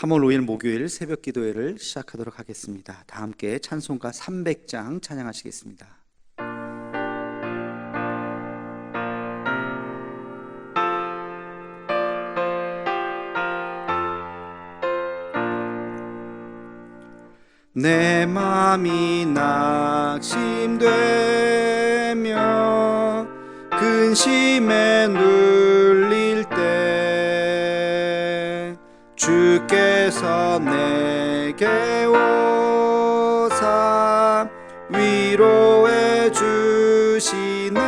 3월 5일 목요일 새벽 기도회를 시작하도록 하겠습니다. 다 함께 찬송가 300장 찬양하시겠습니다. 내 맘이 낙심되며 근심에 눌릴 때 주께서 내게 오사 위로해 주시네.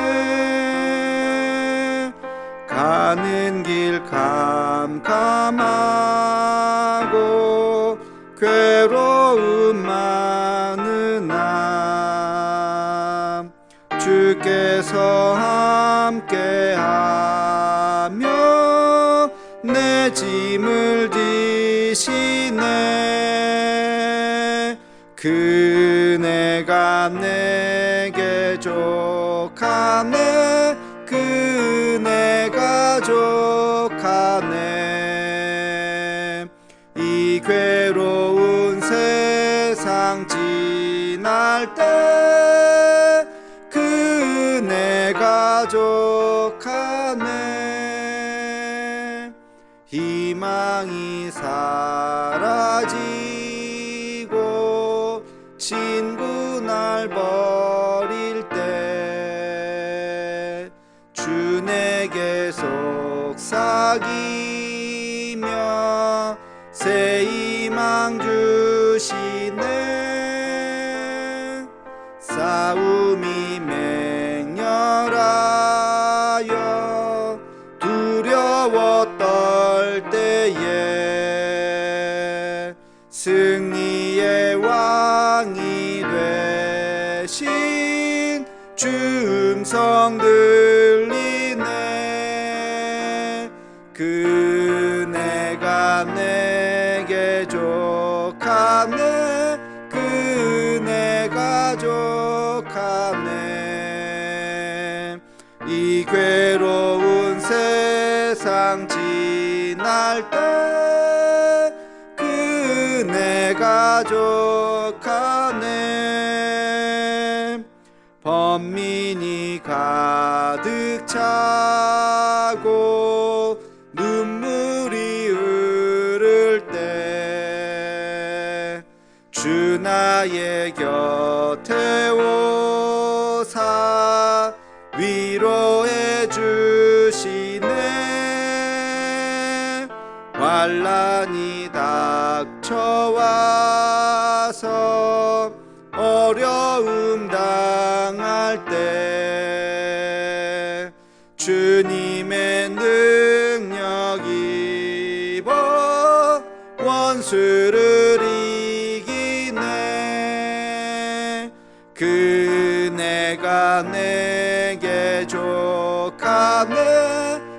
가는 길 캄캄하고 괴로움 많으나 주께서 함께하며 내 짐을 지시네. 그네가 내게 족하네. 그네가 족하네. 이 괴로운 세상 지날 때 그네가 족하네. 희망이 사라지고 친구 날 버릴 때 주 내게 속삭이며 새 희망 주시네. 싸움이 맹렬하여 두려워 떨 때에 승리의 왕이 되신 주 음성 들리네. 그네가 내게 족하네. 그네가 족하네. 이 괴로운 세상 지날 때 그네가 족하네. 번민이 가득 차고 눈물이 흐를 때 주 나의 곁에 오사 위로해 주시네. 환난이 닥쳐와서 어려움 당할 때 주님의 능력 입어 원수를 이기네. 그네가 내게 족하네.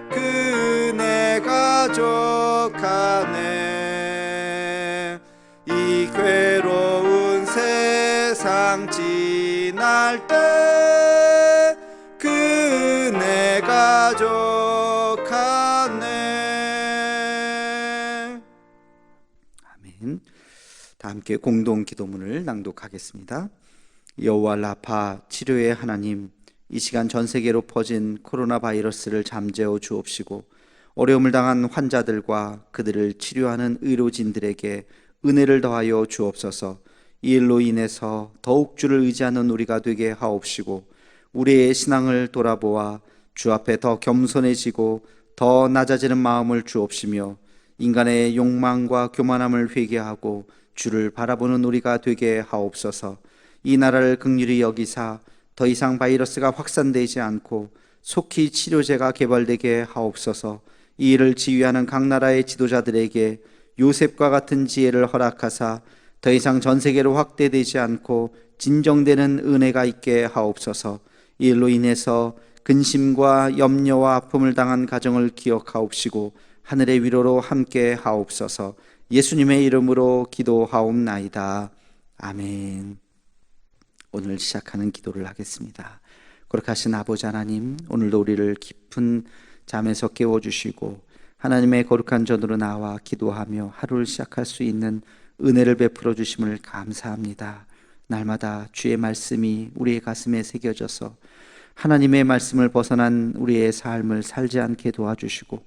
그네가 족하네. 이 괴로운 세상 지날 때 그네가 족하네. 아멘. 다 함께 공동 기도문을 낭독하겠습니다. 여호와 라파 치료의 하나님, 이 시간 전 세계로 퍼진 코로나 바이러스를 잠재워 주옵시고 어려움을 당한 환자들과 그들을 치료하는 의료진들에게 은혜를 더하여 주옵소서. 이 일로 인해서 더욱 주를 의지하는 우리가 되게 하옵시고 우리의 신앙을 돌아보아 주 앞에 더 겸손해지고 더 낮아지는 마음을 주옵시며 인간의 욕망과 교만함을 회개하고 주를 바라보는 우리가 되게 하옵소서. 이 나라를 긍휼히 여기사 더 이상 바이러스가 확산되지 않고 속히 치료제가 개발되게 하옵소서. 이 일을 지휘하는 각 나라의 지도자들에게 요셉과 같은 지혜를 허락하사 더 이상 전 세계로 확대되지 않고 진정되는 은혜가 있게 하옵소서. 이 일로 인해서 근심과 염려와 아픔을 당한 가정을 기억하옵시고 하늘의 위로로 함께 하옵소서. 예수님의 이름으로 기도하옵나이다. 아멘. 오늘 시작하는 기도를 하겠습니다. 거룩하신 아버지 하나님, 오늘도 우리를 깊은 잠에서 깨워주시고 하나님의 거룩한 전으로 나와 기도하며 하루를 시작할 수 있는 은혜를 베풀어 주심을 감사합니다. 날마다 주의 말씀이 우리의 가슴에 새겨져서 하나님의 말씀을 벗어난 우리의 삶을 살지 않게 도와주시고,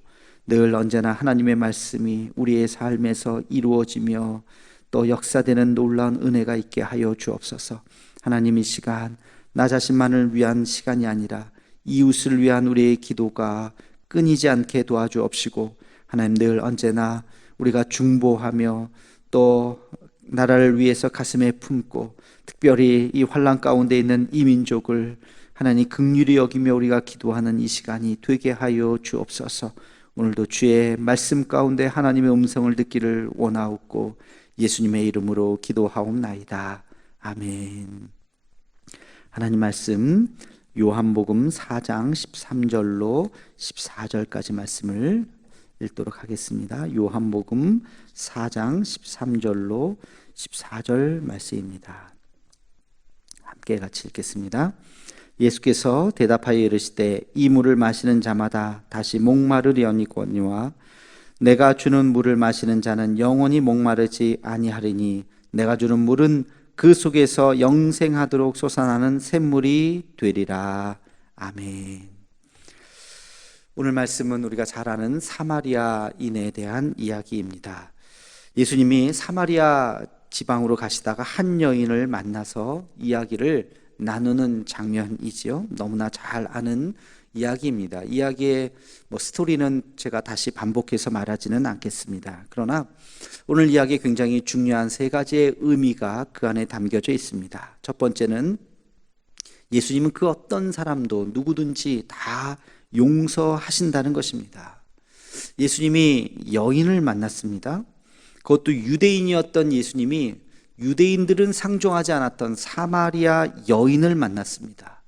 늘 언제나 하나님의 말씀이 우리의 삶에서 이루어지며 또 역사되는 놀라운 은혜가 있게 하여 주옵소서. 하나님, 이 시간 나 자신만을 위한 시간이 아니라 이웃을 위한 우리의 기도가 끊이지 않게 도와주옵시고, 하나님, 늘 언제나 우리가 중보하며 또 나라를 위해서 가슴에 품고, 특별히 이 환난 가운데 있는 이 민족을 하나님 긍휼히 여기며 우리가 기도하는 이 시간이 되게 하여 주옵소서. 오늘도 주의 말씀 가운데 하나님의 음성을 듣기를 원하옵고 예수님의 이름으로 기도하옵나이다. 아멘. 하나님 말씀 요한복음 4장 13절로 14절까지 말씀을 읽도록 하겠습니다. 요한복음 4장 13절로 14절 말씀입니다. 함께 같이 읽겠습니다. 예수께서 대답하여 이르시되 이 물을 마시는 자마다 다시 목마르려니거니와 내가 주는 물을 마시는 자는 영원히 목마르지 아니하리니 내가 주는 물은 그 속에서 영생하도록 솟아나는 샘물이 되리라. 아멘. 오늘 말씀은 우리가 잘 아는 사마리아인에 대한 이야기입니다. 예수님이 사마리아 지방으로 가시다가 한 여인을 만나서 이야기를 나누는 장면이지요. 너무나 잘 아는 이야기입니다. 이야기의 스토리는 제가 다시 반복해서 말하지는 않겠습니다. 그러나 오늘 이야기에 굉장히 중요한 세 가지의 의미가 그 안에 담겨져 있습니다. 첫 번째는 예수님은 그 어떤 사람도 누구든지 다 용서하신다는 것입니다. 예수님이 여인을 만났습니다. 그것도 유대인이었던 예수님이 유대인들은 상종하지 않았던 사마리아 여인을 만났습니다.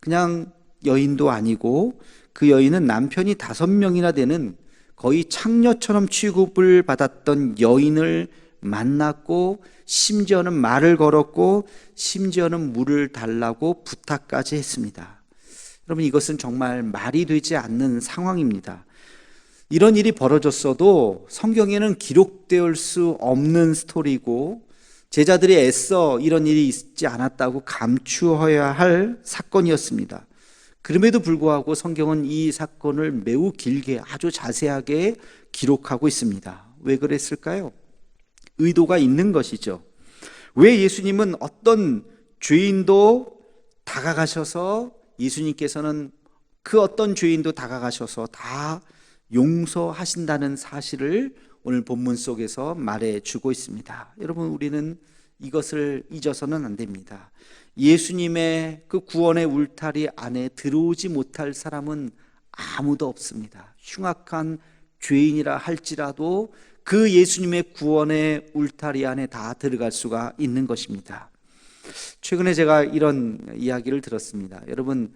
그냥 여인도 아니고 그 여인은 남편이 5명이나 되는 거의 창녀처럼 취급을 받았던 여인을 만났고, 심지어는 말을 걸었고, 심지어는 물을 달라고 부탁까지 했습니다. 여러분, 이것은 정말 말이 되지 않는 상황입니다. 이런 일이 벌어졌어도 성경에는 기록될 수 없는 스토리고, 제자들이 애써 이런 일이 있지 않았다고 감추어야 할 사건이었습니다. 그럼에도 불구하고 성경은 이 사건을 매우 길게 아주 자세하게 기록하고 있습니다. 왜 그랬을까요? 의도가 있는 것이죠. 왜 예수님은 어떤 죄인도 다가가셔서, 예수님께서는 그 어떤 죄인도 다가가셔서 다 용서하신다는 사실을 오늘 본문 속에서 말해주고 있습니다. 여러분, 우리는 이것을 잊어서는 안 됩니다. 예수님의 그 구원의 울타리 안에 들어오지 못할 사람은 아무도 없습니다. 흉악한 죄인이라 할지라도 그 예수님의 구원의 울타리 안에 다 들어갈 수가 있는 것입니다. 최근에 제가 이런 이야기를 들었습니다. 여러분,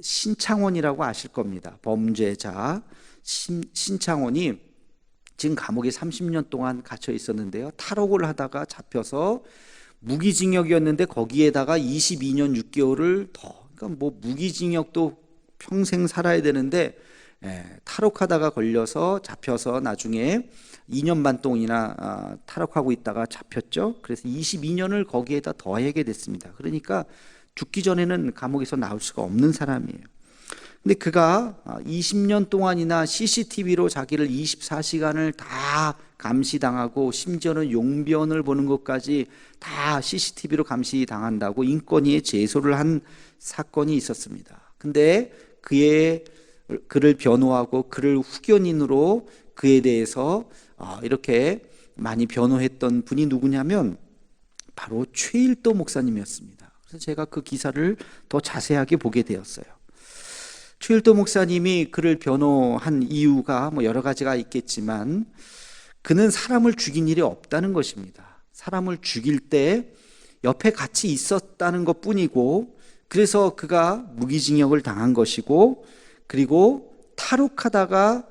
신창원이라고 아실 겁니다. 범죄자 신창원이 지금 감옥에 30년 동안 갇혀 있었는데요, 탈옥을 하다가 잡혀서 무기징역이었는데 거기에다가 22년 6개월을 더, 그러니까 무기징역도 평생 살아야 되는데 탈옥하다가 걸려서 잡혀서 나중에 2년 반 동안이나 탈옥하고 있다가 잡혔죠. 그래서 22년을 거기에다 더하게 됐습니다. 그러니까 죽기 전에는 감옥에서 나올 수가 없는 사람이에요. 근데 그가 20년 동안이나 CCTV로 자기를 24시간을 다 감시당하고, 심지어는 용변을 보는 것까지 다 CCTV로 감시당한다고 인권위에 제소를 한 사건이 있었습니다. 근데 그를 변호하고 그를 후견인으로 그에 대해서 이렇게 많이 변호했던 분이 누구냐면 바로 최일도 목사님이었습니다. 그래서 제가 그 기사를 더 자세하게 보게 되었어요. 최일도 목사님이 그를 변호한 이유가 여러 가지가 있겠지만, 그는 사람을 죽인 일이 없다는 것입니다. 사람을 죽일 때 옆에 같이 있었다는 것 뿐이고, 그래서 그가 무기징역을 당한 것이고, 그리고 탈옥하다가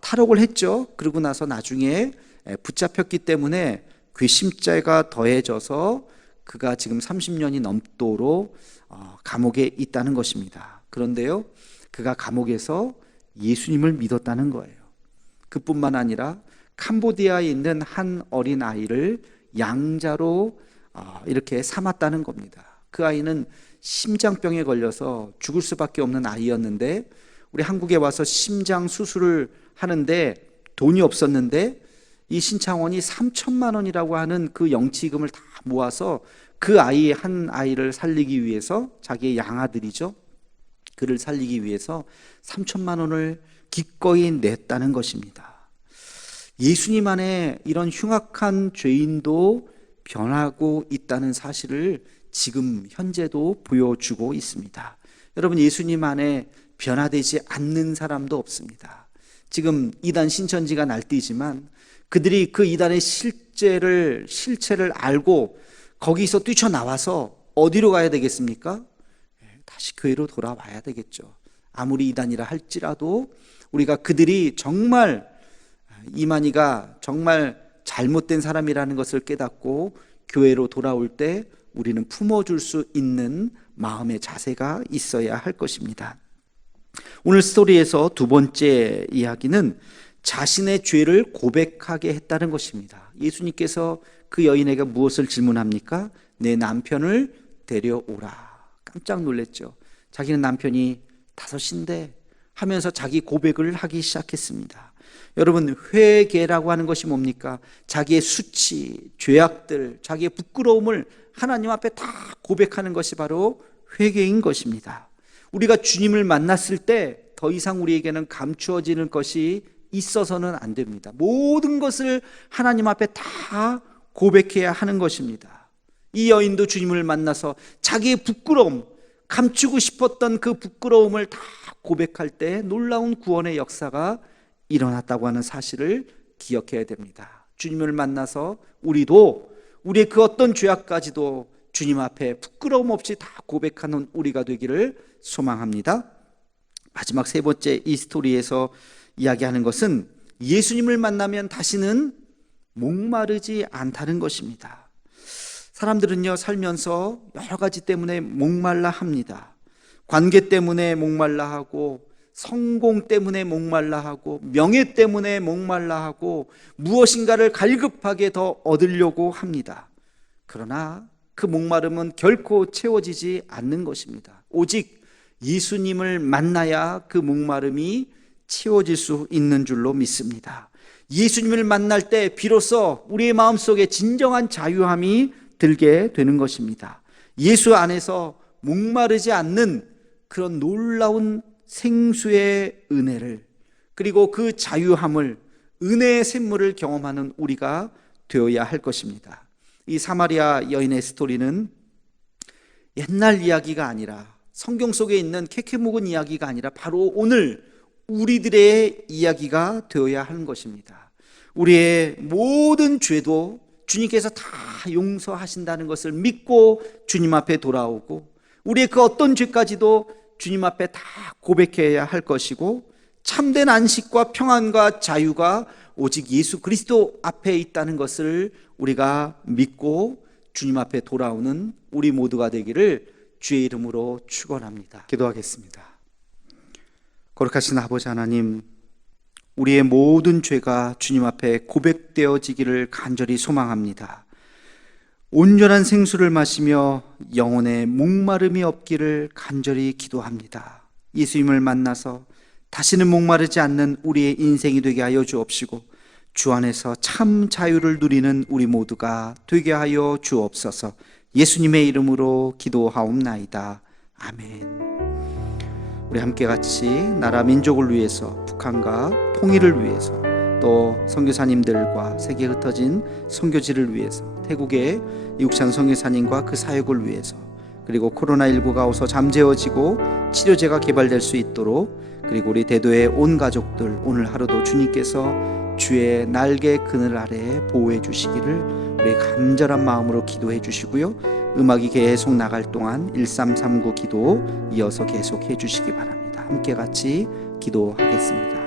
탈옥을 했죠. 그러고 나서 나중에 붙잡혔기 때문에 괘씸죄가 더해져서 그가 지금 30년이 넘도록 감옥에 있다는 것입니다. 그런데요, 그가 감옥에서 예수님을 믿었다는 거예요. 그뿐만 아니라 캄보디아에 있는 한 어린 아이를 양자로 이렇게 삼았다는 겁니다. 그 아이는 심장병에 걸려서 죽을 수밖에 없는 아이였는데 우리 한국에 와서 심장 수술을 하는데 돈이 없었는데 이 신창원이 3천만 원이라고 하는 그 영치금을 다 모아서 그 아이 한 아이를 살리기 위해서, 자기의 양아들이죠, 그를 살리기 위해서 3천만 원을 기꺼이 냈다는 것입니다. 예수님 안에 이런 흉악한 죄인도 변하고 있다는 사실을 지금 현재도 보여주고 있습니다. 여러분, 예수님 안에 변화되지 않는 사람도 없습니다. 지금 이단 신천지가 날뛰지만 그들이 그 이단의 실체를 알고 거기서 뛰쳐나와서 어디로 가야 되겠습니까? 다시 교회로 돌아와야 되겠죠. 아무리 이단이라 할지라도 우리가 그들이 정말, 이만희가 정말 잘못된 사람이라는 것을 깨닫고 교회로 돌아올 때 우리는 품어줄 수 있는 마음의 자세가 있어야 할 것입니다. 오늘 스토리에서 두 번째 이야기는 자신의 죄를 고백하게 했다는 것입니다. 예수님께서 그 여인에게 무엇을 질문합니까? 내 남편을 데려오라. 깜짝 놀랐죠. 자기는 남편이 5인데 하면서 자기 고백을 하기 시작했습니다. 여러분, 회개라고 하는 것이 뭡니까? 자기의 수치, 죄악들, 자기의 부끄러움을 하나님 앞에 다 고백하는 것이 바로 회개인 것입니다. 우리가 주님을 만났을 때 더 이상 우리에게는 감추어지는 것이 있어서는 안 됩니다. 모든 것을 하나님 앞에 다 고백해야 하는 것입니다. 이 여인도 주님을 만나서 자기의 부끄러움, 감추고 싶었던 그 부끄러움을 다 고백할 때 놀라운 구원의 역사가 일어났다고 하는 사실을 기억해야 됩니다. 주님을 만나서 우리도 우리의 그 어떤 죄악까지도 주님 앞에 부끄러움 없이 다 고백하는 우리가 되기를 소망합니다. 마지막 세 번째 이 스토리에서 이야기하는 것은 예수님을 만나면 다시는 목마르지 않다는 것입니다. 사람들은요, 살면서 여러 가지 때문에 목말라 합니다. 관계 때문에 목말라 하고, 성공 때문에 목말라 하고, 명예 때문에 목말라 하고, 무엇인가를 갈급하게 더 얻으려고 합니다. 그러나 그 목마름은 결코 채워지지 않는 것입니다. 오직 예수님을 만나야 그 목마름이 채워질 수 있는 줄로 믿습니다. 예수님을 만날 때 비로소 우리의 마음속에 진정한 자유함이 들게 되는 것입니다. 예수 안에서 목마르지 않는 그런 놀라운 생수의 은혜를, 그리고 그 자유함을, 은혜의 샘물을 경험하는 우리가 되어야 할 것입니다. 이 사마리아 여인의 스토리는 옛날 이야기가 아니라, 성경 속에 있는 캐캐 묵은 이야기가 아니라 바로 오늘 우리들의 이야기가 되어야 하는 것입니다. 우리의 모든 죄도 주님께서 다 용서하신다는 것을 믿고 주님 앞에 돌아오고, 우리의 그 어떤 죄까지도 주님 앞에 다 고백해야 할 것이고, 참된 안식과 평안과 자유가 오직 예수 그리스도 앞에 있다는 것을 우리가 믿고 주님 앞에 돌아오는 우리 모두가 되기를 주의 이름으로 축원합니다. 기도하겠습니다. 거룩하신 아버지 하나님, 우리의 모든 죄가 주님 앞에 고백되어지기를 간절히 소망합니다. 온전한 생수를 마시며 영혼의 목마름이 없기를 간절히 기도합니다. 예수님을 만나서 다시는 목마르지 않는 우리의 인생이 되게 하여 주옵시고, 주 안에서 참 자유를 누리는 우리 모두가 되게 하여 주옵소서. 예수님의 이름으로 기도하옵나이다. 아멘. 우리 함께 같이 나라 민족을 위해서, 북한과 통일을 위해서, 또 선교사님들과 세계에 흩어진 선교지를 위해서, 태국의 이욱찬 선교사님과 그 사역을 위해서, 그리고 코로나19가 어서 잠재워지고 치료제가 개발될 수 있도록, 그리고 우리 대도의 온 가족들 오늘 하루도 주님께서 주의 날개 그늘 아래 보호해 주시기를 우리 간절한 마음으로 기도해 주시고요, 음악이 계속 나갈 동안 1339 기도 이어서 계속해 주시기 바랍니다. 함께 같이 기도하겠습니다.